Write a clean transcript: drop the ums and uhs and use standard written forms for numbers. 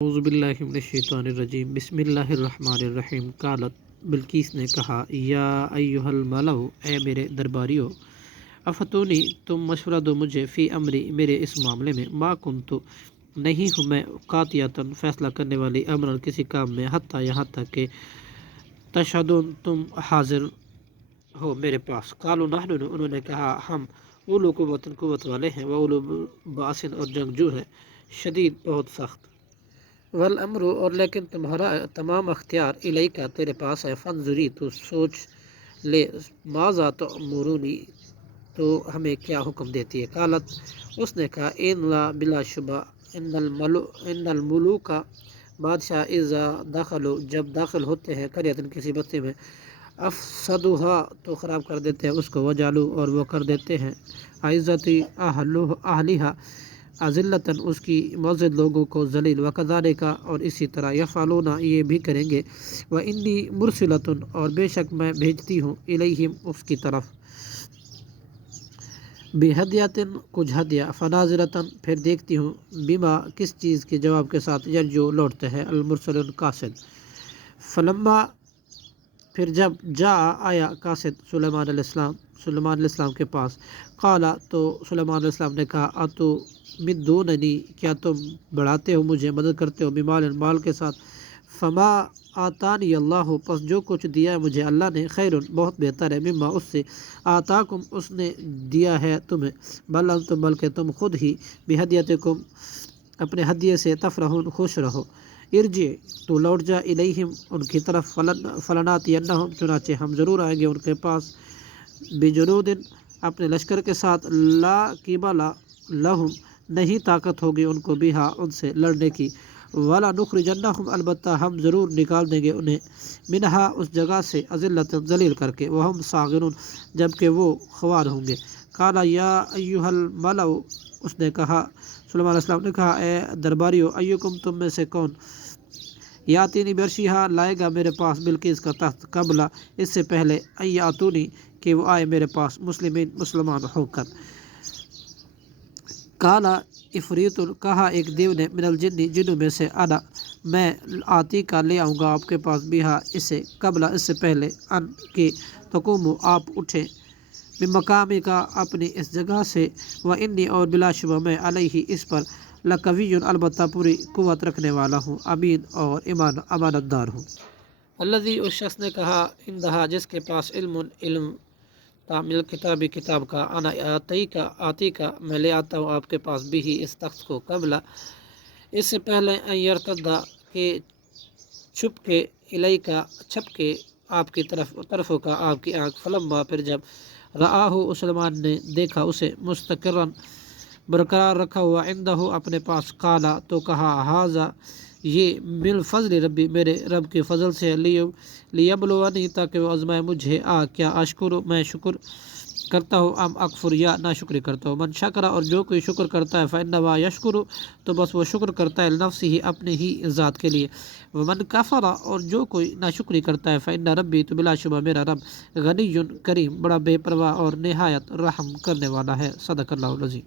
اعوذ باللہ من الشیطان الرجیم بسم اللہ الرحمن الرحیم۔ قالت بلقیس نے کہا یا ایہا الملأ، اے میرے درباریو، افتونی تم مشورہ دو مجھے، فی امری میرے اس معاملے میں، ما کنت نہیں ہوں میں قاطعۃ فیصلہ کرنے والی، امرا کسی کام میں، حتیٰ یہاں تک کہ تشہدون تم حاضر ہو میرے پاس۔ قالوا نحن، انہوں نے کہا ہم اولو قوت والے ہیں، واولو بأس اور جنگجو ہیں، شدید بہت سخت، والامر اور لیکن تمہارا تمام اختیار الیک تیرے پاس ہے، فانظری تو سوچ لے، ماذا تأمرونی تو ہمیں کیا حکم دیتی ہے۔ قالت اس نے کہا ان لا بلا شبہ، ان الملوک بادشاہ اذا دخلوا جب داخل ہوتے ہیں، قریۃ کسی بستی میں، افسدوها تو خراب کر دیتے ہیں اس کو، وجعلوا اور وہ کر دیتے ہیں، عزت اہلھا اذلتاً اس کی معزز لوگوں کو ذلیل، وکذالک اور اسی طرح، یفعلون یہ بھی کریں گے، وانی مرسلۃ اور بے شک میں بھیجتی ہوں، الیہم اس کی طرف، بہدیۃ کچھ ہدیہ، فناظرۃ پھر دیکھتی ہوں، بما کس چیز کے جواب کے ساتھ، یرجو لوٹتے ہیں، المرسلون قاصد، فلما پھر جب جاء آیا قاصد سلیمان علیہ السلام کے پاس، قالا تو سلیمان علیہ السلام نے کہا اتمدوننی کیا تم بڑھاتے ہو مجھے، مدد کرتے ہو، بمال مال کے ساتھ، فما آتانی اللہ پس جو کچھ دیا ہے مجھے اللہ نے، خیر بہت بہتر ہے، مما اس سے، آتاکم اس نے دیا ہے تمہیں، بل انتم بلکہ تم خود ہی، بہدیتکم اپنے ہدیے سے، تفرحون خوش رہو، ارجع تو لوٹ جا، الیہم ان کی طرف، فلناتینہم چنانچہ ہم ضرور آئیں گے ان کے پاس، بجنود اپنے لشکر کے ساتھ، لا قبل لہم نہیں طاقت ہوگی ان کو، بہا ان سے لڑنے کی، ولا نخرجنہم البتہ ہم ضرور نکال دیں گے انہیں، منہا اس جگہ سے، اذلۃ ذلیل کر کے، وہم صاغرون جبکہ وہ خوار ہوں گے۔ قال یا ایھا الملأ اس نے کہا، سلیمان علیہ السلام نے کہا اے درباریو، ایکم تم میں سے کون، یاتینی برشیہا لائے گا میرے پاس بلقیس کا تخت، قبل اس سے پہلے، ان یاتونی کہ وہ آئے میرے پاس، مسلمین مسلمان ہو کر۔ قال عفریت کہا ایک دیو نے، من الجن جنوں میں سے، انا میں آتی کا لے آؤں گا آپ کے پاس، بہا اسے، قبل اس سے پہلے، ان کہ تقوموا آپ اٹھیں، من مقامی کا اپنی اس جگہ سے، وانی اور بلا شبہ میں، علیہ اس پر، لقوی البتہ پوری قوت رکھنے والا ہوں، امین اور امانت دار ہوں۔ الذی اس شخص نے کہا، عندہا جس کے پاس، علم تعمیل کتابی کتاب کا، انا آتی کا میں لے آتا ہوں آپ کے پاس، بھی اس تخت کو، قبل اس سے پہلے، ان یرتدا کہ چھپ کے، الیکا چھپ کے آپ کی طرفوں کا آپ کی آنکھ، فلما پھر جب رآہ سلیمان نے دیکھا اسے، مستقرن برقرار رکھا ہوا، عندہ اپنے پاس، قالا تو کہا ھذا یہ، من فضل ربی میرے رب کے فضل سے، لیبلونی تاکہ وہ آزمائے مجھے، کیا اشکر میں شکر کرتا ہوں، ام اکفر یا نہ شکری کرتا ہوں، من شکر اور جو کوئی شکر کرتا ہے، فانما یشکر تو بس وہ شکر کرتا ہے، لنفسہ اپنے ہی ذات کے لیے، ومن کفر اور جو کوئی نہ شکری کرتا ہے، فان ربی تو بلا شبہ میرا رب، غنی کریم بڑا بے پرواہ اور نہایت رحم کرنے والا ہے، صدق اللہ العظیم۔